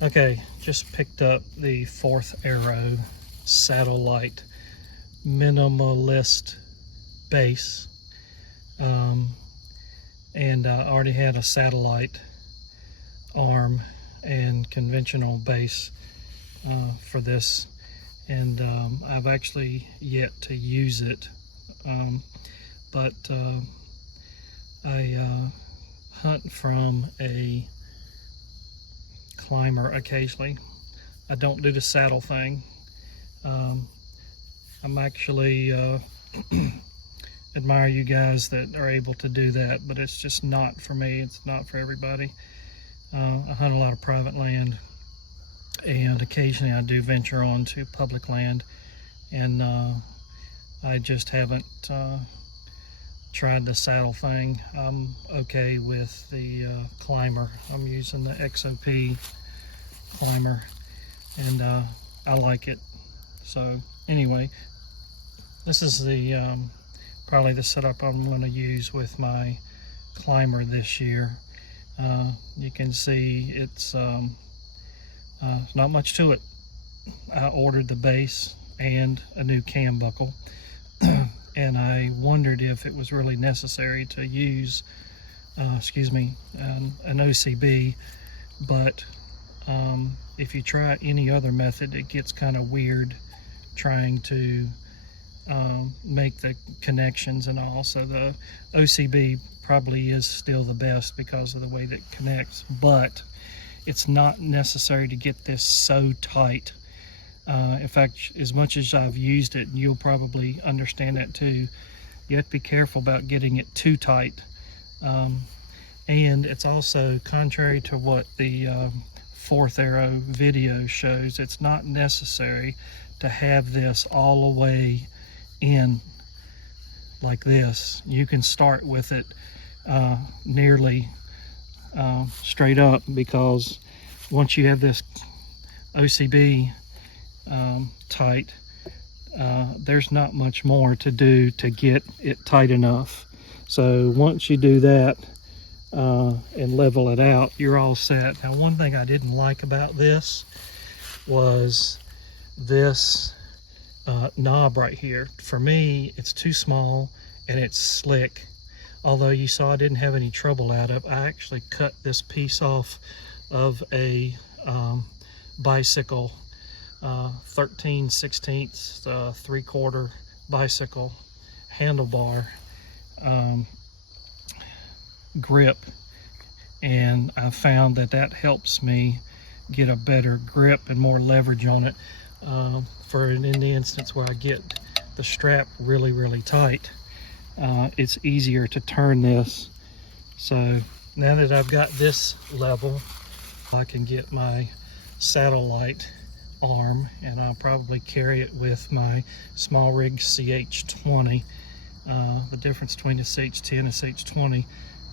Okay, just picked up the 4th Arrow SaddleLite Minimalist base, and I already had a SaddleLite arm and conventional base for this, and I've actually yet to use it, but I hunt from a climber occasionally. I don't do the saddle thing. I'm actually admire you guys that are able to do that, but it's just not for me. It's not for everybody. I hunt a lot of private land, and occasionally I do venture onto public land, and I just haven't tried the saddle thing. I'm okay with the climber. I'm using the XOP climber, and I like it. So anyway, this is the probably the setup I'm going to use with my climber this year. You can see it's not much to it. I ordered the base and a new cam buckle, and I wondered if it was really necessary to use an OCB, but if you try any other method, it gets kind of weird trying to make the connections and all. So the OCB probably is still the best because of the way that it connects, but it's not necessary to get this so tight. In fact, as much as I've used it, you'll probably understand that too, you have to be careful about getting it too tight. And it's also contrary to what the 4th Arrow video shows. It's not necessary to have this all the way in like this. You can start with it nearly straight up, because once you have this OCB tight, there's not much more to do to get it tight enough. So once you do that and level it out, you're all set. Now, one thing I didn't like about this was this knob right here. For me, it's too small and it's slick. Although you saw I didn't have any trouble out of it, I actually cut this piece off of a bicycle, 13/16 3/4 bicycle handlebar grip, and I found that that helps me get a better grip and more leverage on it for in the instance where I get the strap really tight. It's easier to turn this. So now that I've got this level, I can get my SaddleLite arm, and I'll probably carry it with my small rig CH20. The difference between a CH10 and CH20,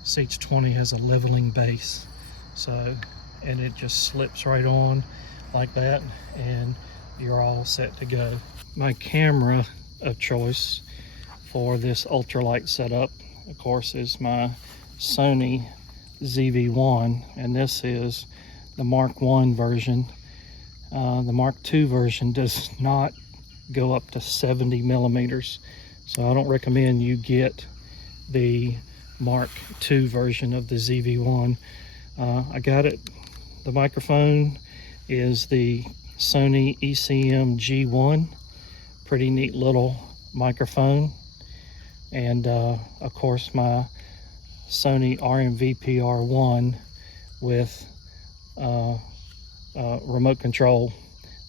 CH20 has a leveling base, so, and it just slips right on like that, and you're all set to go. My camera of choice for this ultralight setup, of course, is my Sony ZV-1, and this is the Mark 1 version. The Mark 2 version does not go up to 70 millimeters, so I don't recommend you get the Mark 2 version of the ZV-1. I got it. The microphone is the Sony ECM G1, pretty neat little microphone, and of course my Sony RMVPR1 with remote control,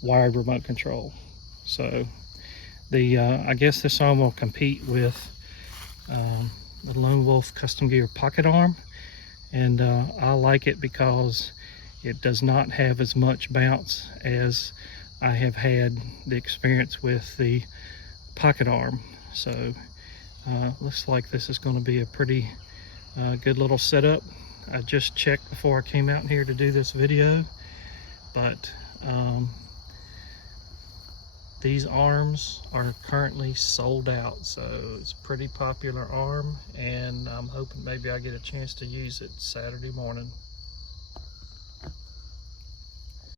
wired remote control. So the I guess this arm will compete with the Lone Wolf Custom Gear pocket arm, and I like it because it does not have as much bounce as I have had the experience with the pocket arm. So looks like this is going to be a pretty good little setup. I just checked before I came out here to do this video, but these arms are currently sold out, so it's a pretty popular arm, and I'm hoping maybe I get a chance to use it Saturday morning.